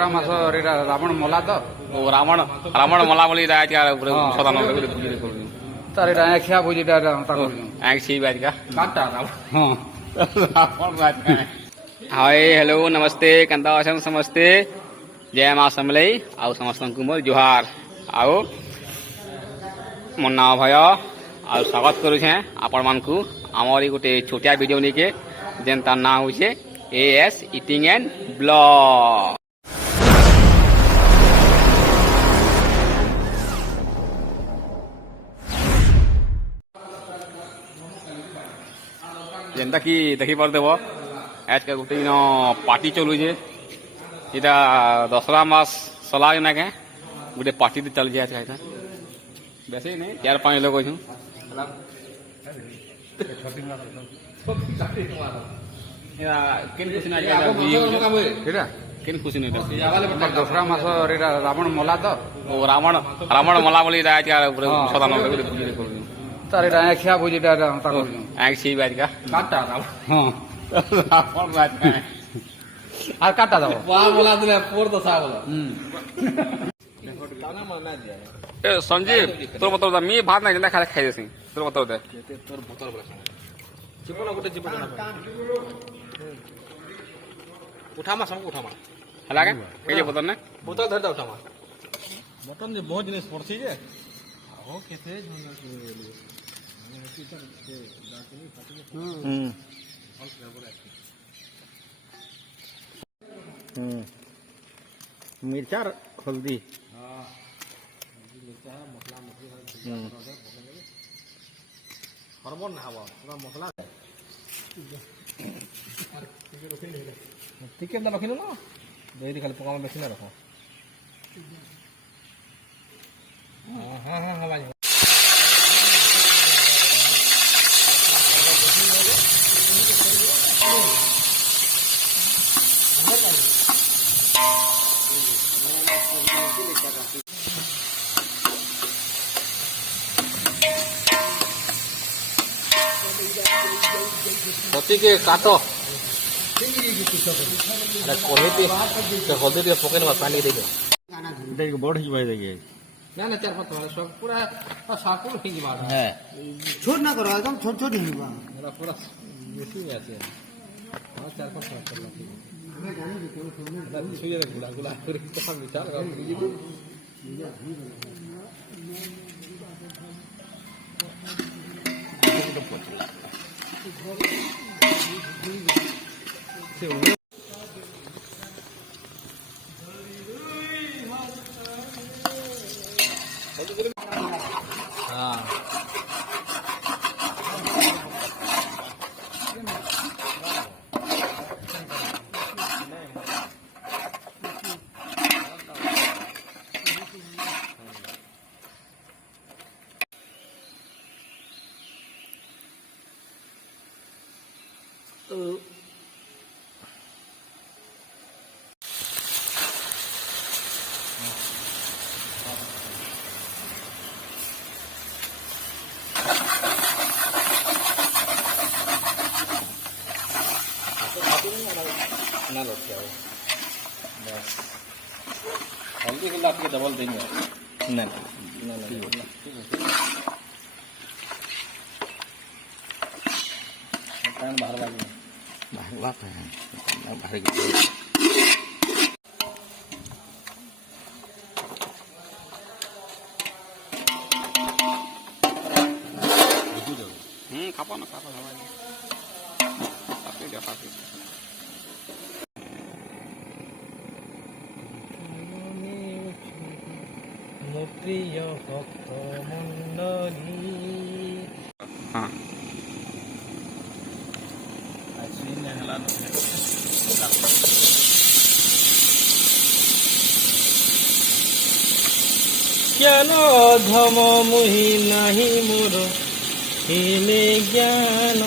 ଦଶରା ମାସ ଏଇଟା ରାବଣ ମଲା ତ ରାବଣ ରାବଣ ମଲା ବୋଲି ସଦାନ ତାର ଏଇଟା ଖିଆ ଭୋଜିଟା କରୁଛୁ ହଁ हाय हेलो नमस्ते कंदा असन समस्ते जय माँ समलई आउ समस्त मोर जुहार आओ मो ना भय आ स्वागत करुछे आपण मानकू आमर गोटे छोटिया वीडियो निके जेन तार ना होछे एएस ईटिंग एंड ब्लॉग जेनता कि देखि पारदेव आज के गोटे पार्टी चलुचे इटा दसरा मास सला ना के गोटे पार्टी चल जाए आज का बेसी नहीं 4-5 लोग अच्छे ଦଶରା ମାସ ଏଇଟା ରାବଣ ମଲା ତ रावण रावण मला बोली सदान ତାର ଏଇଟା ଖିଆ ଭୋଜିଟା କରୁଛୁ ହଁ আর কাটা দাও संजीव तोर बता मी भात नहीं खाली खाई देसी तोर बता दे उठामा सब उठामा हला के केजे बतन ने बोतल धर दा उठामा बटन जे बहुत जिनिस पड़सी जे हो केते मिर्चा हल्दी हरबन ना हवा पूरा मसला ठीक है रखिल ना दही खाली पका बेसी ना रख हाँ हाँ हाँ भाई हल्दी के काटो हल्दी पकड़ पानी दे बड़ ही भाई देखिए ना ना 4-5 वाला सब पूरा साकुल ही बात है छोट ना करो एकदम छोट छोट ही बा पूरा पूरा बेसी में आते हैं हां 4-5 कर लो हमें जाने की कोई सुनने ना छुए गुला गुला फिर तो हम विचार कर हाँ ना लो क्या बस हल्दी के लाख के डबल देंगे ना ना टाइम बाहर बात है बाहर खापा ना खापा खापा प्रिय भक्त मंडली हाँ ज्ञान धम मुहि नहीं मोर हेले ज्ञान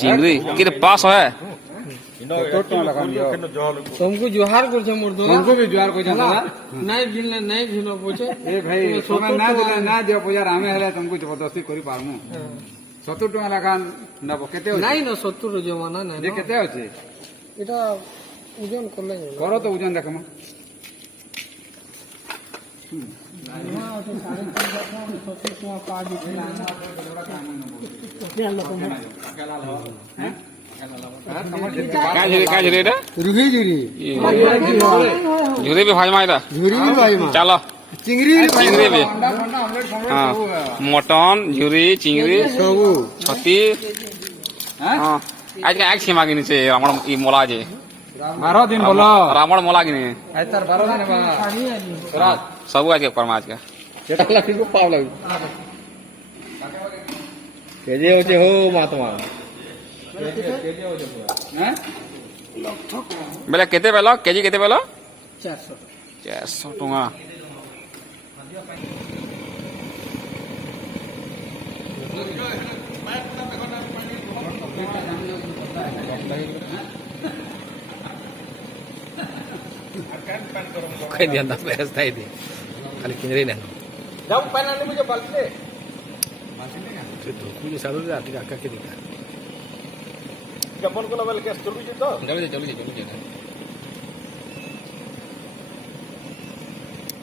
चिंगड़ी के पास है 70 टका लगान दियो तुमको जोहार कर मोर दो तुमको भी जुआर को जाना नहीं गिनले नहीं गिनो पूछे ए भाई तुमे ना दिले ना दियो पूजार हमें हेले तुमको जबरदस्ती करी पारमु 70 टका लगान नबो केते होचे नहीं ना 70 जमाना नहीं जे केते होचे এটা ওজন করলে करो तो वजन देखम काय झुरी এটা रुही जुरी झुरी भी भाई माइदा झुरी भी भाई मां चलो चिंगरी भी भाई चिंगरी भी अंडा फंडा ऑमलेट फॉमलेट हाँ सब है मटन झुरी चिंगरी सबू छती हैं हाँ आज का एक सीमा गिनी से रावण ई मोला जे 12 दिन बोलो रावण मोला गिनी आज तार 12 दिन बा रात सब आज के ऊपर आज का যেটা লাগি কো পাও লাগি কেজে হচ্ছে হো মাতমা हैं বেলে কেতে পেলো কেজি কেতে পেলো 400 400 टका कहीं दिया ना व्यवस्था ही थी खाली किंजरी नहीं जाओ पहले ने मुझे बाल्टी मुझे सारू रात का आका के दिखा जबन को लेवल के चल भी तो चलो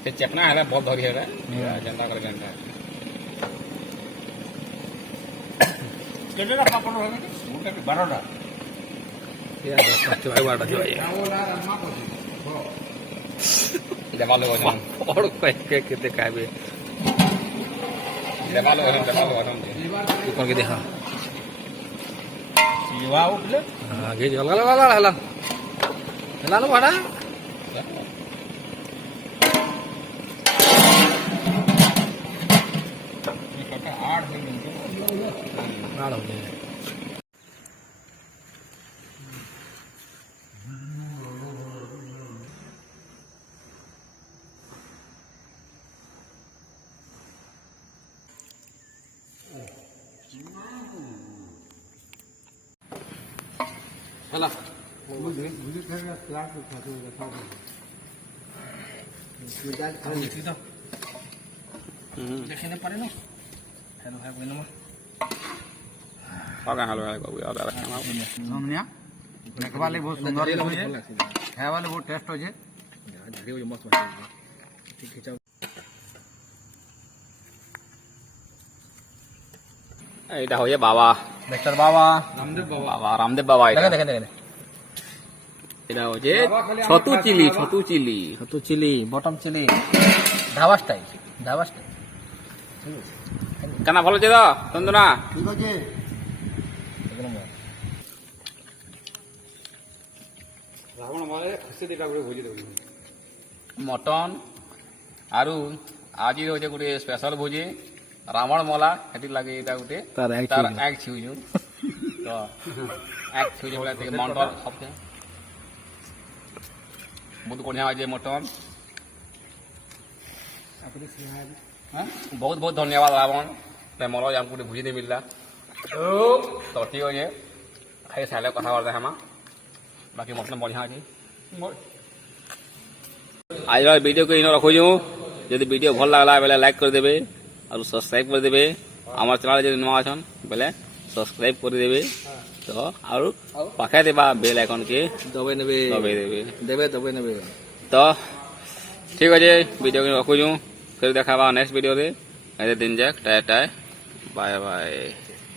ते चपना है बहुत धरी है जनता कर जनता केडेला पापड़ है मुके 12 टा या दस भाई वाटा जो है देवा लो और कोई के दिखा बे देवा लो ऊपर के देखा ये वाओ उठले हां गे जला ला ला ला ला लो वाड़ा आड़ हो गया चला देखने पारे ना हेलो है कोई ना पका हलवा को याद रखना हमनिया देखने वाले बहुत सुंदर हो जे खाए वाले बहुत टेस्ट हो जे झाड़ी हो मस्त मस्त ठीक खिंचाओ এটা হয়ে বাবা मिस्टर बाबा বাবা রামদেব বাবা এটা देखें देखें এটা হচ্ছে ছতু চিলি तो चिली बॉटम चिली ढाबा स्टाइल কেনা ভালো আছে তো তন্দনা ঠিক আছে रावण मारे खसे दिला गुरे भोजी देबी মটন আরু আজি হচ্ছে গোটে স্পেশাল ভোজি রাবণ মলা সেটি লাগে এটা গোটে তার এক তার ছিউজু। এক ছিউজু তো এক ছিউজু বলে থেকে মটন সবথে বহুত বঢ়িয়া হয়েছে মটন হ্যাঁ বহুত বহুত ধন্যবাদ রাবণ তাই মল আমাকে গোটে ভোজি দিয়ে মিললা তো ঠিক আছে খাই সাইলে কথাবার্তা হেমা বাকি মটন বঢ়িয়া আছে आज वीडियो को इन रखुछु यदि वीडियो भल लगला बेले लाइक कर देबे और सब्सक्राइब कर देबे हमार चैनल यदि नवा अछन बेले सब्सक्राइब कर देबे तो और पाखे देबा बेल आइकन के दबे नेबे दबे नेबे तो ठीक है वीडियो को रखुछु फिर देखाबा नेक्स्ट वीडियो रे दिन जाक टाटा बाय बाय